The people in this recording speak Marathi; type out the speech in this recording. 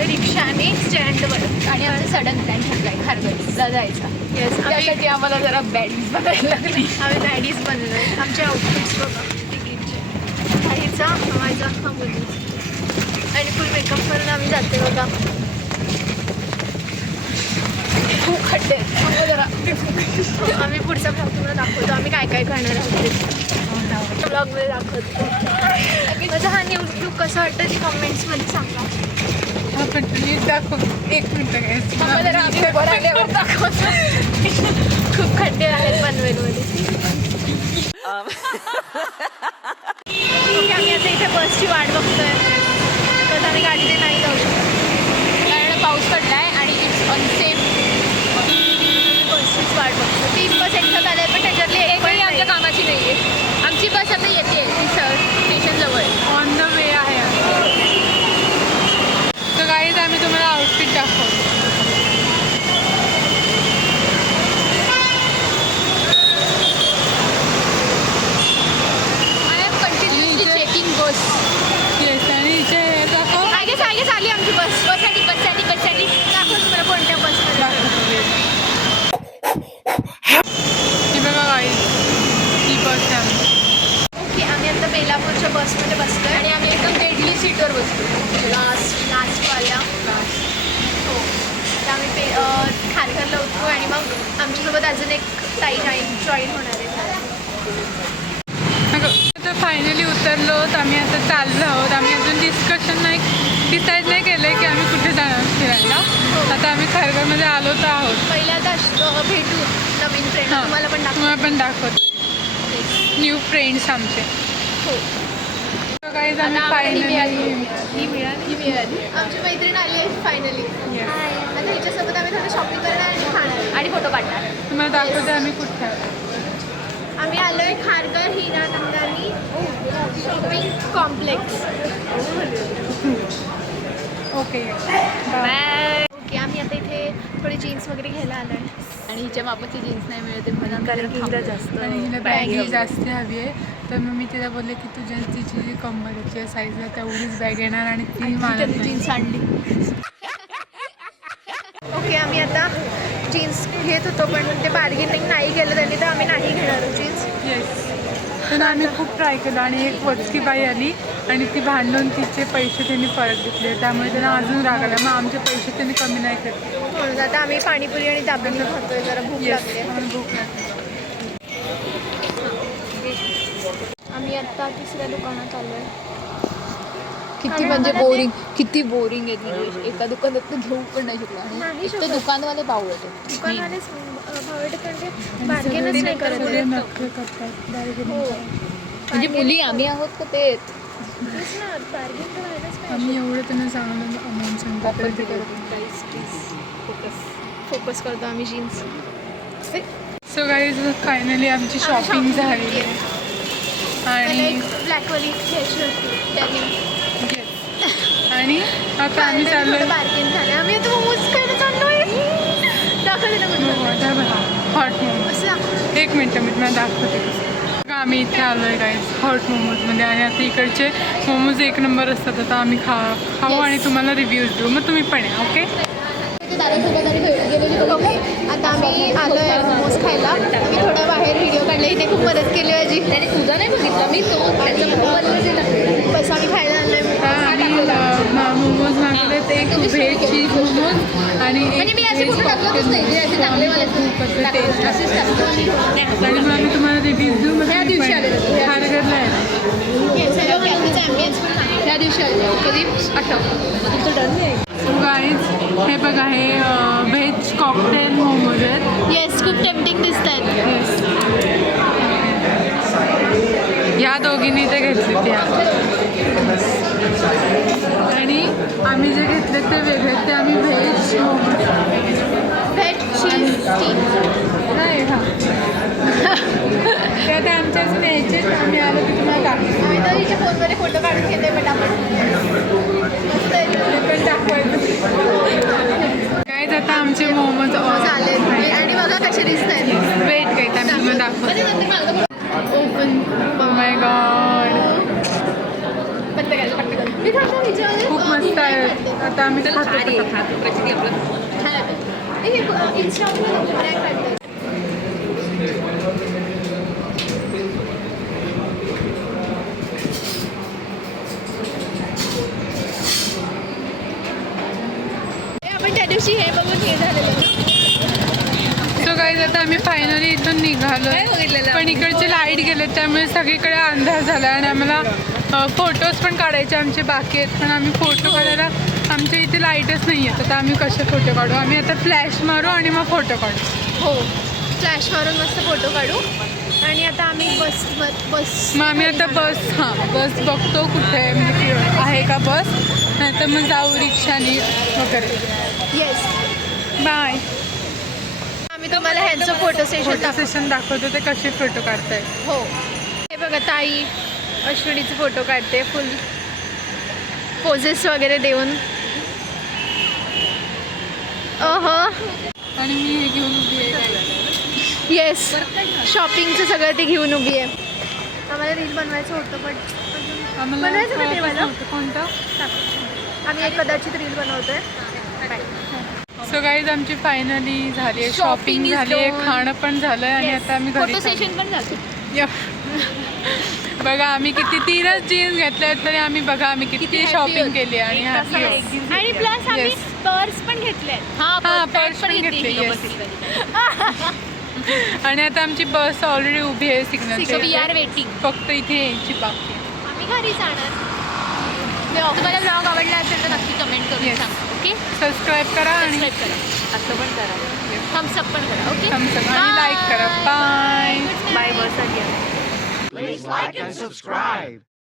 आलो रिक्षाने स्टँडवर आणि आमचा सडन प्लॅन ठरला आहे खारघरला जायचा. येस, त्यासाठी आम्हाला जरा बॅडीज बनायला लागली. आम्ही बॅडीज बनलो आहे. आमचे आउटफिट्स बघा तिकीटचे काहीचा हवायचा हा बोलू आणि फुल मेकअप करून आम्ही जाते बघा. खूप खड्डे आहेत जरा. आम्ही पुढचा ब्लॉग तुम्हाला दाखवतो आम्ही काय काय करणार आहोत ब्लॉगमध्ये दाखवतो. माझा हा न्यू लुक कसा वाटतं ते कमेंट्समध्ये सांगा. आपण नीट दाखव. एक मिनिट दाखवतो. खूप खड्डे आहेत पनवेलमध्ये. ओके, आम्ही आता इथे बसची वाट बघतोय तर आम्ही गाडीने नाही जाऊ शकतो कारण पाऊस पडला आहे आणि इट्स अनसेफ. बसचीच वाट बघतो. 3 बस एकसाथ आल्या पण त्याच्यातली एकही आमच्या कामाची नाही आहे. आमची बस आता येते स्टेशनजवळ ऑन द वे आहे. तर गाईज आम्ही तुम्हाला आउटफिट दाखवतो. आय एम कंटिन्युअसली चेकिंग बस. येस, आणि इथे हे दाखव. आगे आली आमची बस. बससाठी दाखव तुम्हाला कोणत्या बसमध्ये. ही बघा गाईज, ही बस आहे. ओके, आम्ही आता बेलापूरच्या बसमध्ये बसतो आहे आणि आम्ही एकदम डेडली सीटवर बसतो लास्टवाल्या. हो, तर आम्ही खारघरला उतरू आणि मग आमच्यासोबत अजून एक ताई जॉईन होणार आहे. तर फायनली उतरलो तर आम्ही आता चाललो आहोत. आम्ही अजून डिसाईड नाही केलं आहे की आम्ही कुठे जाणार फिरायला. आता आम्ही खारघरमध्ये आलो तर आहोत. पहिल्या आता भेटू नवीन फ्रेंड तुम्हाला पण दाखवतो न्यू फ्रेंड्स आमचे. हो, गाईज आम्ही फायनली ही मिळाली आमची मैत्रीण आली आहे फायनली. आता हिच्यासोबत आम्ही थोडं शॉपिंग करणार आणि खाणार आणि फोटो काढणार. तुम्हाला दाखवते आम्ही कुठे आहोत. आम्ही आलो आहे Kharghar Hiranandani shopping complex. Okay bye. Okay, आम्ही आता इथे थोडी जीन्स वगैरे घ्यायला आलो आहे आणि हिच्या बाबाची जीन्स नाही मिळते म्हणून कारण हिला जास्त आणि हिला बॅगी जास्त हवी आहे. तर मग मी तिला बोलले की तुझ्या तिची जी कंबरची साईज आहे तेवढीच बॅग येणार आणि ती मला जीन्स आणली. ओके, आम्ही आता जीन्स घेत होतो पण ते बार्गेनिंग नाही केलं त्यांनी तर आम्ही नाही घेणार जीन्स. येस, तर आम्ही खूप ट्राय केलं आणि एक वचकी बाई आली आणि ती भांडून तिचे पैसे त्यांनी परत घेतले. त्यामुळे त्यांना अजून राग आला. मग आमचे पैसे त्यांनी कमी नाही केले म्हणून आता आम्ही पाणीपुरी आणि दाबेली खातोय. जरा भूक लागते. भूक लागते. आम्ही आता तिसऱ्या दुकानात आलो आहे. किती बोरिंग आहे ती. एका दुकानात घेऊ पण नाही शकला आणि एक तर दुकानवाले पावले दुकानवालेच बार्गेनच नाही करत. नखरे करतात म्हणजे मुली आम्ही आहोत का ते. आम्ही एवढं त्यांना चांगलं अमाऊंट सांगतो ते करत. फोकस करतो आम्ही जीन्स. सो गाईज फायनली आमची शॉपिंग झाली आणि ब्लॅकवाली घ्यायची होती आणि आता आम्ही चाललो बार्गेन झाले. आम्ही आता मोमोज खायला चाललोय. दाखवते ना हॉट मोमोज. एक मिनटं मी तुम्हाला दाखवते. आम्ही इथे आलो आहे गाईज हॉट मोमोजमध्ये आणि आता इकडचे मोमोज 1 नंबर असतात. आता आम्ही खाऊ आणि तुम्हाला रिव्ह्यूज देऊ. मग तुम्ही पण या. ओके, आता आम्ही आलो आहे मोमोज खायला. आम्ही थोडं बाहेर व्हिडिओ काढले. इथे खूप मदत केली माझी. त्याने तुझा नाही बघितला मी तो बस आम्ही खायला आलो आहे. मोमोज मागवले ते एक व्हेज चीज मोमोज आणि म्हणजे मी असे कुठे टाकलंच नाही जे असे चांगले मला टेस्ट असेच टाकतो. आणि मग आम्ही तुम्हाला रिव्ह्यूज देऊ. ह्या दिवशी आलेलं खारघरला आहे. त्या दिवशी आले कधी आठवतं तुमचं डन आहे. गाईज हे बघा हे व्हेज कॉकटेल मोमोज आहेत. येस, खूप टेम्पटिंग दिसत आहेत. या दोघींनी ते घेतले ते आणि आम्ही जे घेतले ते वेगळे. ते आम्ही व्हेज मोमोज व्हेज चीज नाही का ते आता आमच्या अजून यायचे. आम्ही आलो की तुम्हाला दाखवतो. आम्ही तर हिच्या फोनमध्ये फोटो काढून घेते पटापट. पण दाखवायचं. काय आता आमचे मोमोज झाले आणि बघा कसे दिसत आहेत. वेट घेत आम्ही तुम्हाला दाखवतो. ओपन. ओ माय गॉड, खूप मस्त आहे. आता आम्ही खातो. आपण त्या दिवशी हे बघून हे झालेलं. सो गाईज आता आम्ही फायनली इथून निघालो, पण इकडचे लाईट गेले त्यामुळे सगळीकडे अंधार झाला आणि आम्हाला फोटोज पण काढायचे आमचे बाकी आहेत, पण आम्ही फोटो काढायला आमच्या इथे लाईटच नाही आहेत. आता आम्ही कसे फोटो काढू? आम्ही आता फ्लॅश मारू आणि मग फोटो काढू. हो, फ्लॅश मारून मस्त फोटो काढू. आणि आता आम्ही बस मग आम्ही आता बस बघतो कुठे आहे, म्हणजे आहे का बस, नाही तर मग जाऊ रिक्षाने वगैरे. येस. बाय. आम्ही तुम्हाला ह्यांचं फोटो सेशन दाखवतो ते कसे फोटो काढताय. हो, हे बघा ताई अश्विनीचे फोटो काढते फुल पोजेस वगैरे देऊन. आणि मी हे घेऊन उभी आहे. येस, शॉपिंगचं सगळं ते घेऊन उभी आहे. आम्हाला रील बनवायचं होतं, पण बनवायचं का ते मला? कोणतं? आम्ही एक कदाचित रील बनवतोय. सो गाईज आमची फायनली झाली आहे, Shopping शॉपिंग is झाली आहे, done. खाणं पण झालं आहे आणि आता आम्ही घरी फोटो सेशन पण झालं. बघा आम्ही किती 3च जीन्स घेतल्या आहेत तरी आम्ही बघा आम्ही किती शॉपिंग केली आणि happy आहोत. आणि प्लस आम्ही Yes. पर्स पण घेतले. हां पर्स पण घेतली. आणि आता आमची बस ऑलरेडी उभी आहे सिग्नल. We R waiting. फक्त इथे यायची बाकी आहे. आम्ही घरी जाणार. तुम्हाला ब्लॉग आवडला असेल तर नक्की कमेंट करून Yes. सांगा. ओके, सबस्क्राईब करा आणि सबस्क्राईब करा, असं पण करा, थम्सअप पण करा. ओके, thumbs up आणि लाईक करा. बाय. बाय. बस Please like and subscribe.